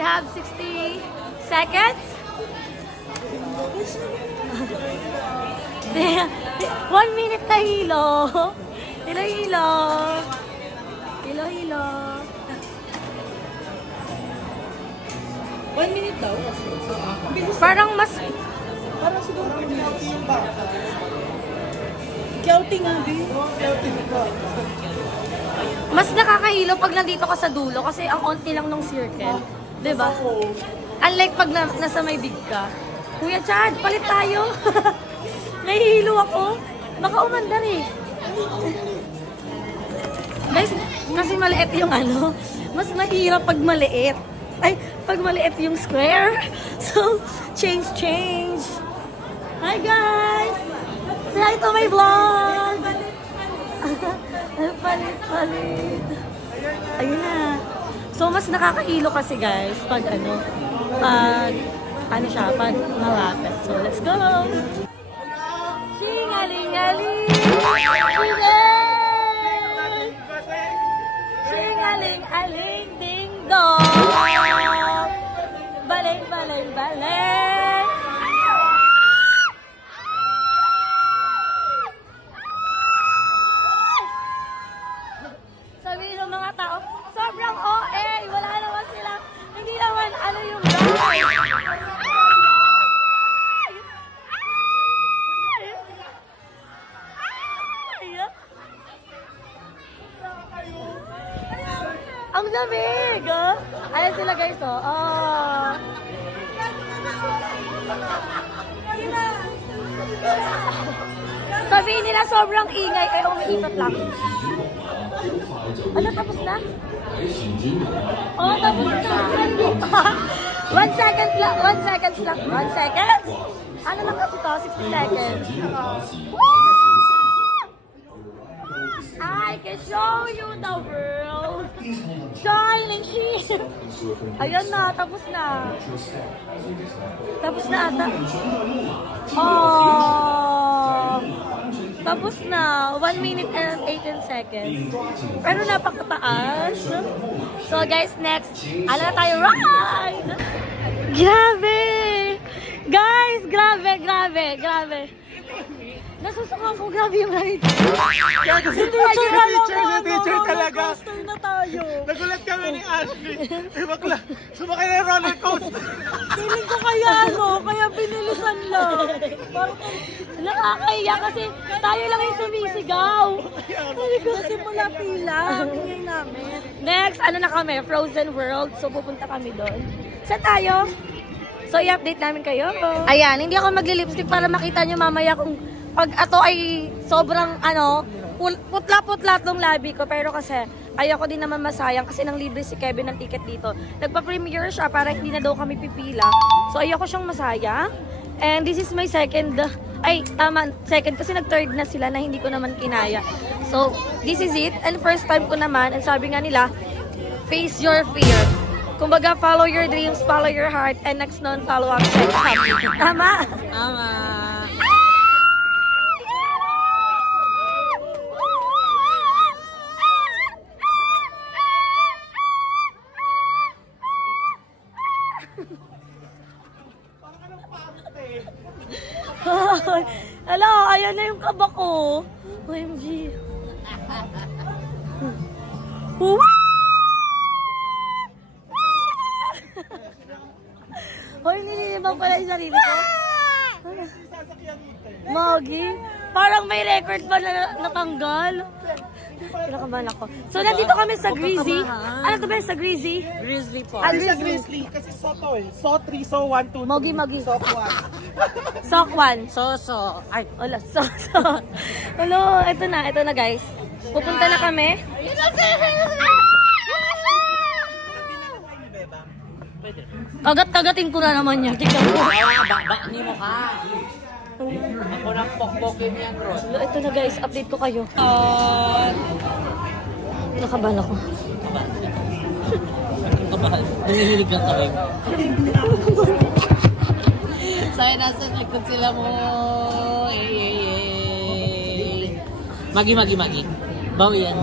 You have 60 seconds. 1 minute na hilo. Hilo-hilo. Hilo-hilo. 1 minute daw. Parang mas... Parang siguro yung bata. Counting nga, Bi. Mas nakakahilo pag nandito ka sa dulo kasi ang onti lang ng circle. Diba? Unlike pag nasa may big ka. Kuya Chad, palit tayo. Nahihilo ako. Baka umandar eh. Guys, kasi maliit yung ano. Mas mahirap pag maliit. Ay, pag maliit yung square. So, change. Hi guys! Say hi to my vlog! Palit. Ayun na. So, mas nakakahilo kasi guys pag pag malapit. So, let's go! Singaling-aling! Singaling-aling ding-dong! Baling! Sabihin ng mga tao, sobrang OA! Wala naman sila. Hindi naman ano yung guys. Ang lamig! Oh. Ayan sila guys, oh. Oh. Sabihin nila sobrang ingay, eh umiikot lang. Ano, tapos na? Oh, tapos na. 1 second lang. 1 second lang. 1 second? Ano lang kasi to? 60 seconds. I can show you the world. Shining here. Ayan na, tapos na. Tapos na ata. Oh. Tapos na. 1 minute and 18 seconds. Pero napakataas. So guys, next. Ano na tayo? Ride! Grabe! Guys, grabe. Nasusuka ko, grabe yung ride. Teacher talaga. Na tayo. Nagulat kami ni Ashley. Bakla, sumakay na roller coaster. Feeling ko kaya kaya binilisan lang. Parang nakakaiya kasi tayo lang yung sumisigaw. Sabi ko kasi pula pila. Tingin namin. Next, ano na kami? Frozen World. So pupunta kami doon. Saan tayo? So i-update namin kayo. Ayan, hindi ako magli-lipstick para makita nyo mamaya kung pag ato ay sobrang putla-putla tong labi ko. Pero kasi ayoko din naman masayang kasi nang libre si Kevin ng ticket dito. Nagpa-premiere siya para hindi na daw kami pipila. So ayoko siyang masayang. And this is my second, second kasi nag-third na sila na hindi ko naman kinaya. So this is it. And first time ko naman, and sabi nga nila, face your fear. Kumbaga, follow your dreams, follow your heart, and next nun, follow up sex. Tama? Tama. Hello, ayan na yung kaba ko. OMG. Hoy, nililibang pala yung sarili ko. Mogi, parang may record pa na natanggal. Kinakabahan ako. So, nandito kami sa Greasy. Ano to ba sa Greasy? Grizzly po. Grizzly. Kasi Soto eh. So 3, so 1, 2, 3. Mogi. So 1. Sok 1. So. Ay. Wala, so. Hello, ito na guys. Pupunta na kami. Kagat-kagatin ko na naman yan. Tignan mo. Bakni mo ka. Ako nang pokpokin yan, bro. Ito na guys, update ko kayo. Nakabahan ako. Kabahan. Nangihilig lang kami. Sa'yo nasa likod sila mo. Magi. Bawi yan.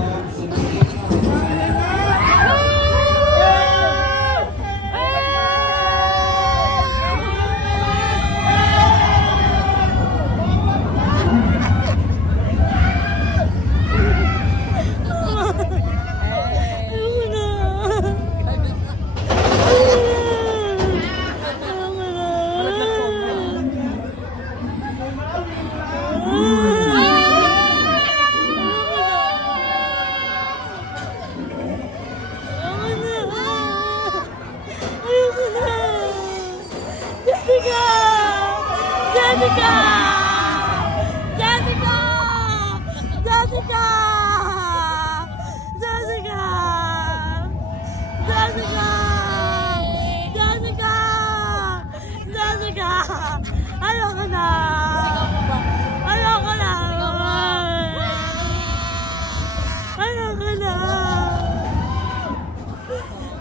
Jessica! Jessica! Jessica! Jessica! Jessica! Jessica! Jessica! Jessica! Ayoko na! Ayoko na! Ayoko na!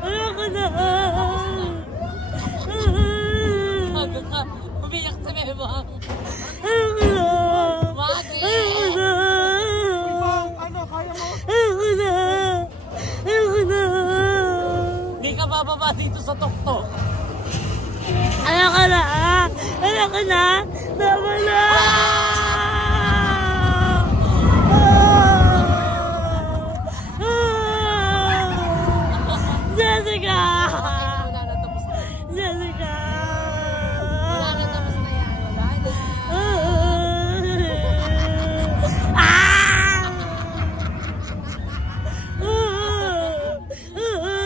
Ayoko na! Umiyak sa bebang. Ayoko na! Magi! Ayoko na! Ano, kaya mo? Ayoko na! Ayoko na! Hindi ka bababa dito sa tuktok. Ayoko na! Ayoko na! Tama na! Jessica! Wala na, tapos na. Jessica! Wala na, tapos na yan. Wala na.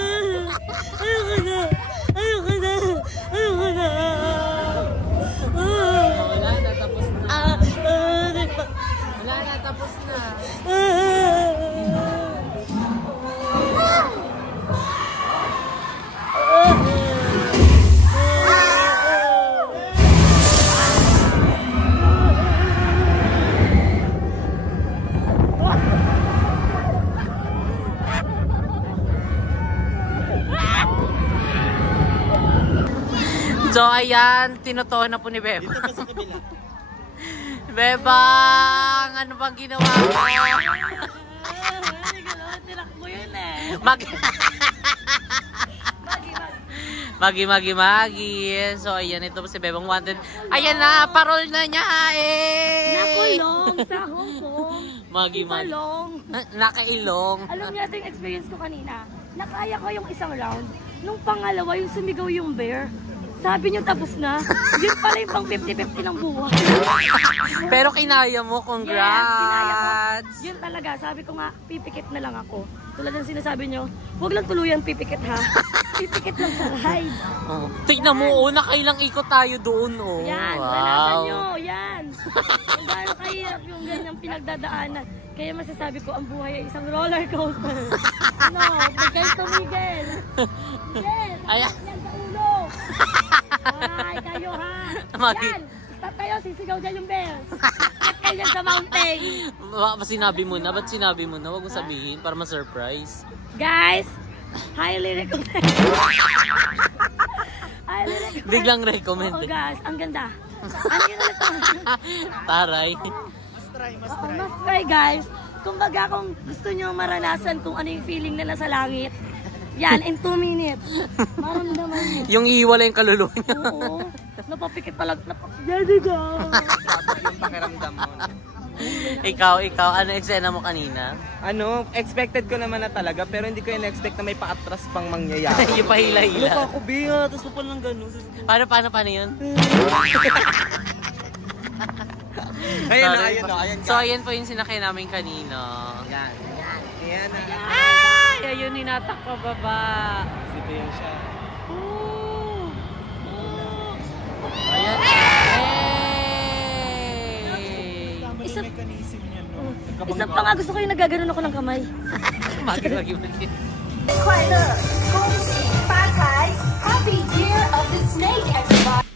Ayoko na! Ayoko na! Ayoko na! Wala na, tapos na. Wala na, tapos na. So ayan, tinutuhan na po ni Bebang. Dito pa sa kabila. Bebang, ano bang ginawa mo? Tinakbo yun eh. Magi. So ayan, ito po si Bebang wanted. Ayan na, parol na niya eh. Nakulong sa Hong Kong. Magi. Palong. Nakailong. Alam niyo ito yung experience ko kanina. Nakaya ko yung isang round. Nung pangalawa, yung sumigaw yung bear. Sabi niyo tapos na. Yun pala yung pang 50-50 ng buhay. Pero kinaya mo, Yes, congrats. kinaya ko. Yun talaga. Sabi ko nga, pipikit na lang ako. Tulad ng sinasabi niyo, huwag lang tuluyan pipikit ha. Pipikit lang sa ride. Oh. Tignan mo, nakailang ikot tayo doon. Oh. Yan, naranasan nyo. Yan. Kung gaano kahirap yung ganyang pinagdadaanan. Kaya masasabi ko, ang buhay ay isang roller coaster. No, huwag kayo tumigil. Yes, Ayan. yan sa ulo. Ay, kayo ha. Yan, stop kayo, sisigaw dyan yung bear. Stop kayo dyan sa mountain. Sinabi mo na? Ba't sinabi mo na? Huwag mo sabihin para ma-surprise. Guys, highly recommend. Highly recommend. Biglang recommend. Oo guys, ang ganda. Ano yun ulit to? Taray. Mas Oo, try. must try guys. Kumbaga kung gusto nyo maranasan kung ano yung feeling nila sa langit, yan, in 2 minutes. Maramdaman nyo. Yung iiwala yung kaluluwa niya. Oo. Napapikit talaga. Jessica! Yung pakiramdam mo. ikaw, ano eksena mo kanina? Ano, expected ko naman na talaga, pero hindi ko in-expect na may paatras pang mangyayari. Yung pahila-hila. Ano ka ako, Bea? Tapos pa palang gano'n. Paano yun? Ayan Sorry na, po. ayan So, ayan po yung sinakay namin kanina. Yan. Ayan na. Ay! Ayun, hinatak pa baba. Dito yan siya. Ayan. Hey! Isa, Mechanism niya, no? isa pa nga gusto ko yung nagaganon ako ng kamay. Magi. 快乐，恭喜发财！Happy Year of the Snake, everybody!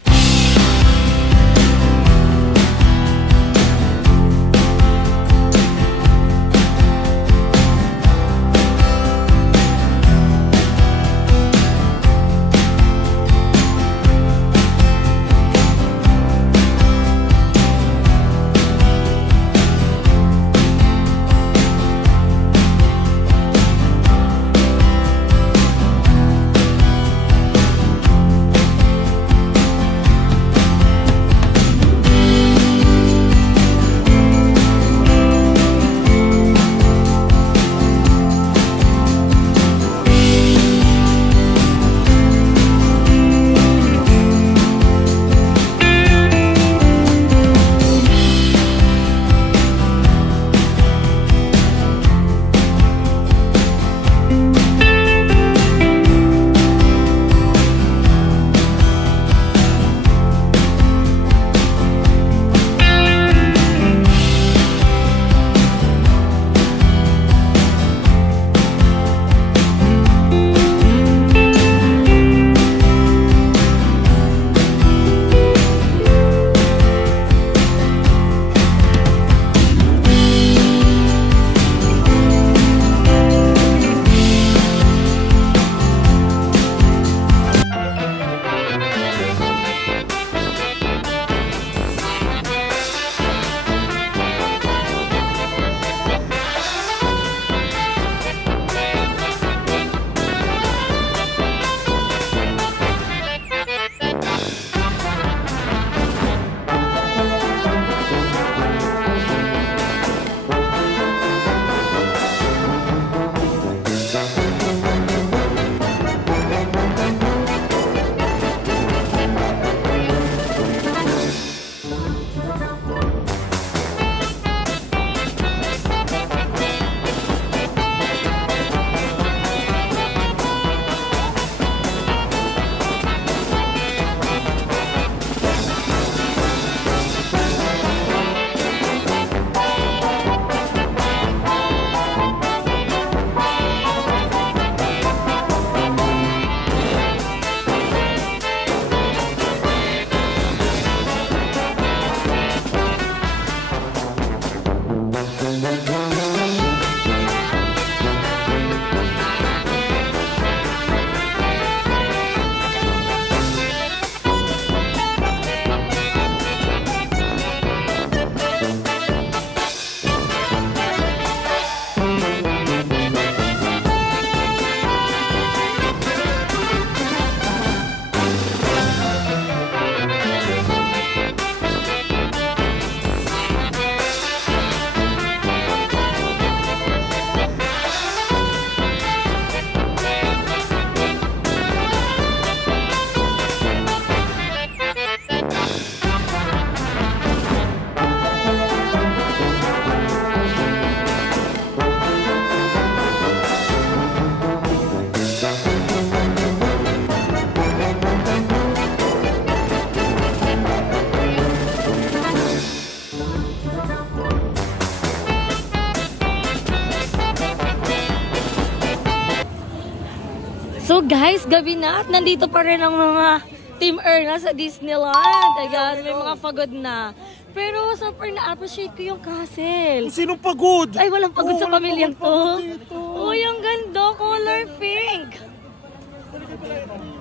Guys, gabi na at nandito pa rin ang mga Team Erna sa Disneyland. Ayan, may mga pagod na. Pero super na-appreciate ko yung castle. Sinong pagod? Ay, walang pagod sa pamilyang to. Uy, ang ganda. Color pink.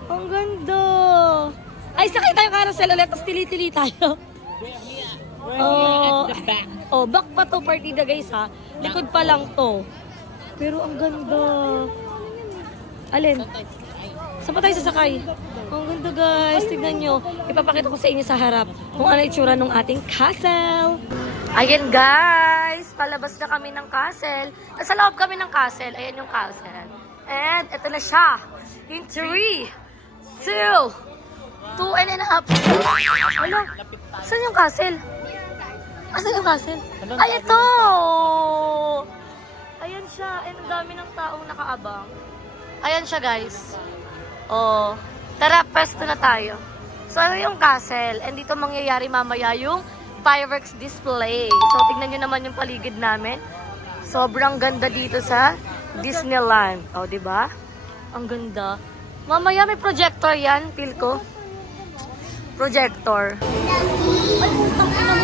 Ang ganda. Ay, sakay tayo carousel ulit. Tapos tili-tili tayo. Oh, back pa to partida guys ha. Likod pa lang to. Pero ang ganda. Alin? Saan pa tayo sasakay? Ang ganda guys. Tignan nyo. Ipapakita ko sa inyo sa harap kung ano itsura ng ating castle. Ayan guys. Palabas na kami ng castle. Nasa loob kami ng castle. Ayan yung castle. And ito na siya. In 3, 2, 2.5. Ano? Saan yung castle? Asan yung castle? Ay, ito! Ayan siya. Ang dami ng taong nakaabang. Ayan siya, guys. Oh. Tara, pesto na tayo. So, ano yung castle? And dito mangyayari mamaya yung fireworks display. So, tignan nyo naman yung paligid namin. Sobrang ganda dito sa Disneyland. Oh, diba? Ang ganda. Mamaya may projector yan, feel ko. Projector. Ay, putang ina mo.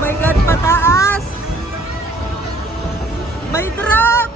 My God, pataas! May drop!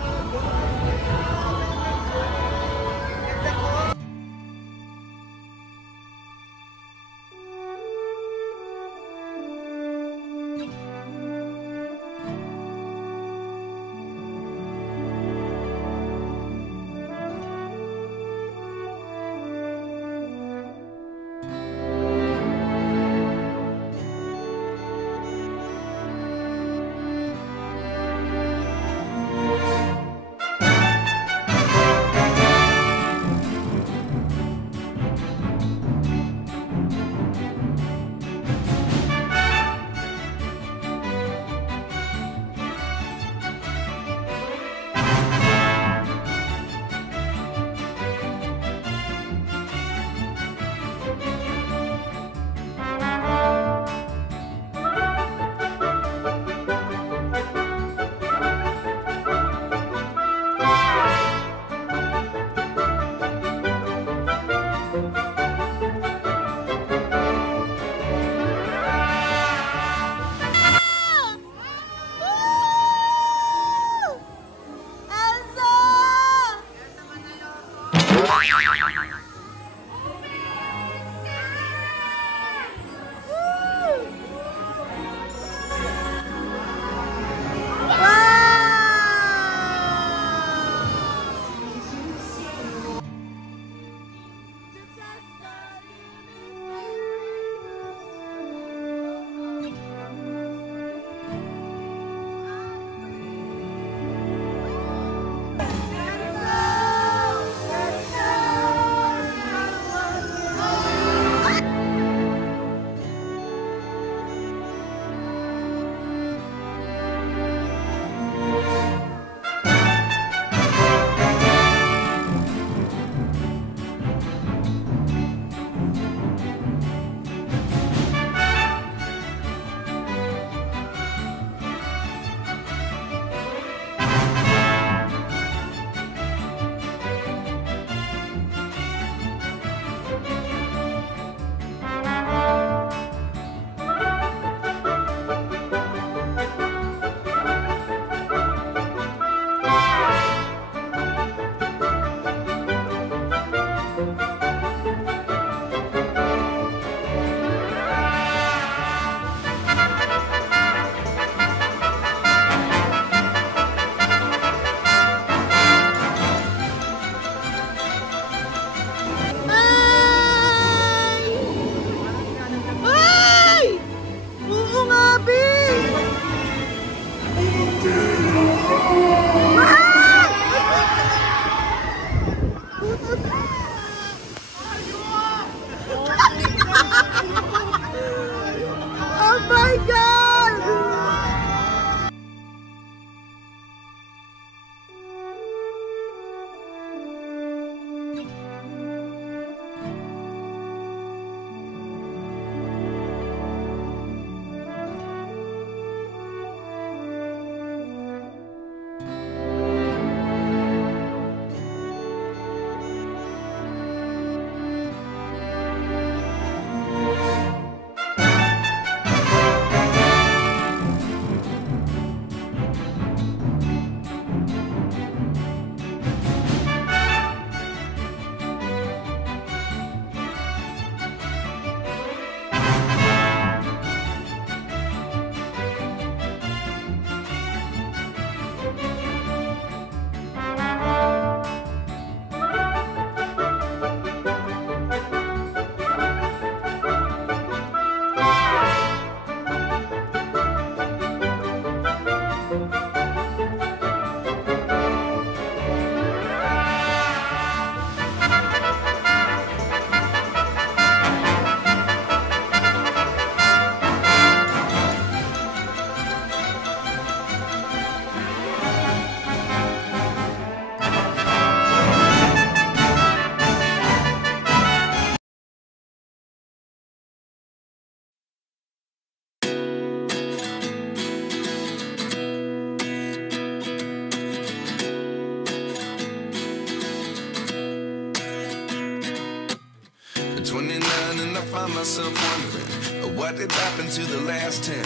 find myself wondering what did happen to the last 10.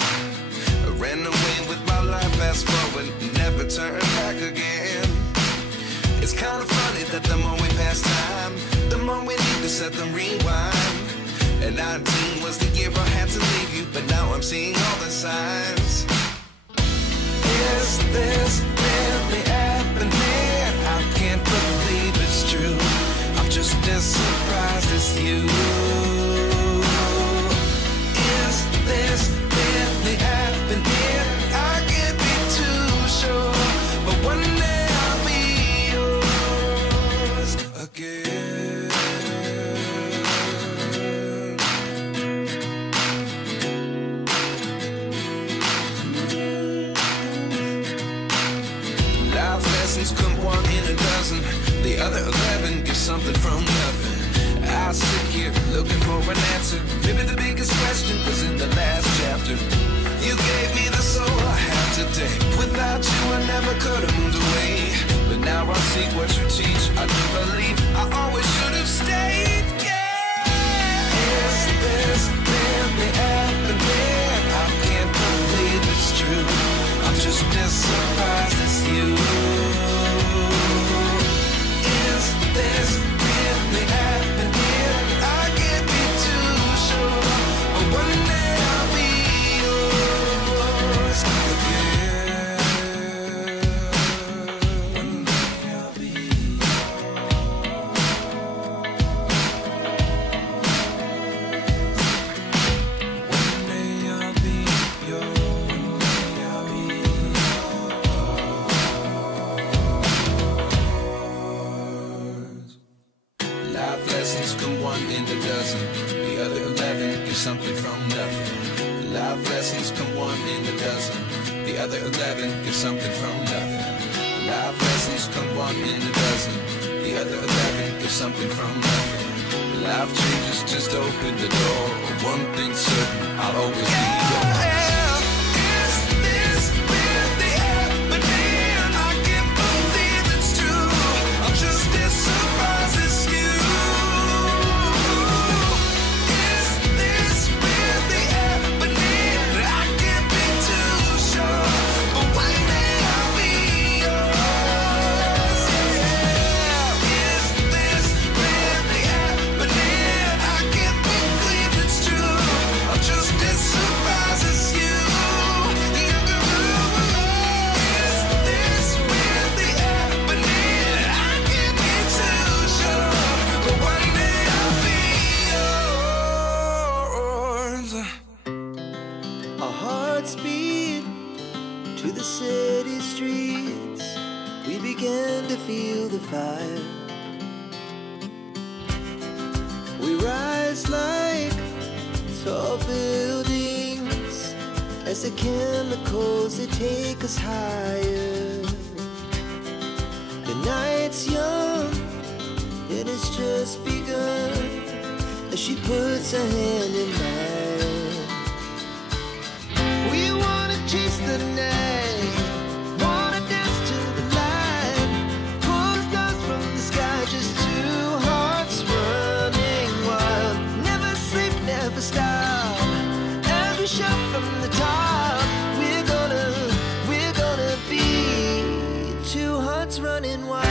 I ran away with my life, fast forward, never turn back again. It's kind of funny that the more we pass time, the more we need to set them rewind. And 19 was the year I had to leave you, but now I'm seeing all the signs. Is this really happening? I can't believe it's true. I'm just as surprised as you. Is this really happening? I can't be too sure, but one day I'll be yours again. Life lessons come one in a dozen. The other 11 give something from nothing. I sit here looking for an answer. Maybe the biggest question was in the last chapter. You gave me the soul I have today. Without you I never could have moved away. But now I see what you teach. I do believe I always should have stayed. Yeah. Is this really happening? I can't believe it's true. I'm just as surprised as you. Is this really happening? I can't be too sure, but one day I'll be yours again. One day I'll be One day I'll be yours. One day I'll be Life lessons come one in a dozen. The other 11 give something from nothing. Life lessons come one in a dozen. The other 11 give something from nothing. Life lessons come one in a dozen. The other 11 give something from nothing. Life changes, just open the door. One thing's certain, I'll always be yours. Is this really happening? I can't believe it's true. I'm just as surprised as you. Is this really happening? I can't be too sure, but one day I'll be yours. Yeah. Is this really happening? I can't believe it's true. I'm just as surprised as you. Is this really happening? I can't be too sure, but one day I'll be yours. Our hearts beat to the city streets. We began to feel the fire. We rise like tall buildings as the chemicals they take us higher. The night's young and it's just begun as she puts her hand in mine. We wanna chase the night, wanna dance to the light, pull the stars from the sky, just two hearts running wild. Never sleep, never stop, as we shout from the top. We're gonna be two hearts running wild.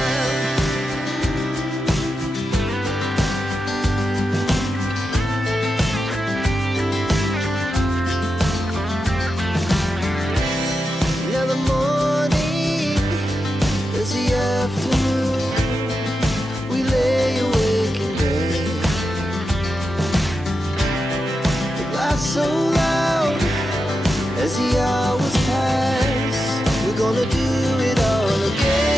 Now the morning is the afternoon. We lay awake in bed. The glass so loud as the hours pass. We're gonna do it all again.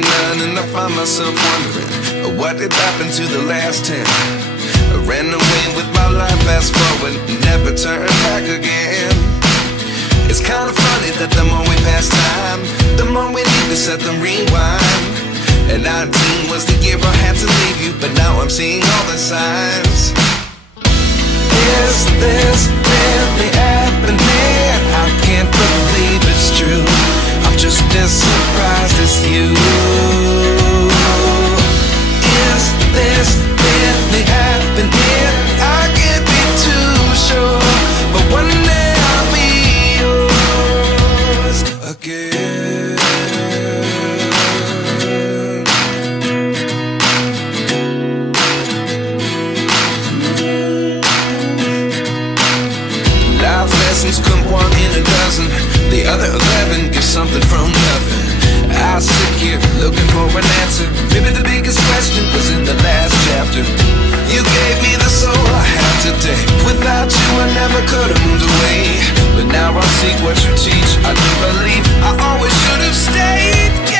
none, and I find myself wondering what did happen to the last 10. I ran away with my life, fast forward, never turn back again. It's kind of funny that the more we pass time, the more we need to set them rewind. And 19 was the year I had to leave you, but now I'm seeing all the signs. Is this really happening? I can't believe it's true. I'm just as surprised as you. Is this really happening? I can't be too sure, but one day I'll be yours again. Life lessons come one in a dozen. The other 11 get something from nothing. I sit here looking for an answer. Maybe the biggest question was in the last chapter. You gave me the soul I have today. Without you I never could have moved away. But now I see what you teach. I do believe I always should have stayed.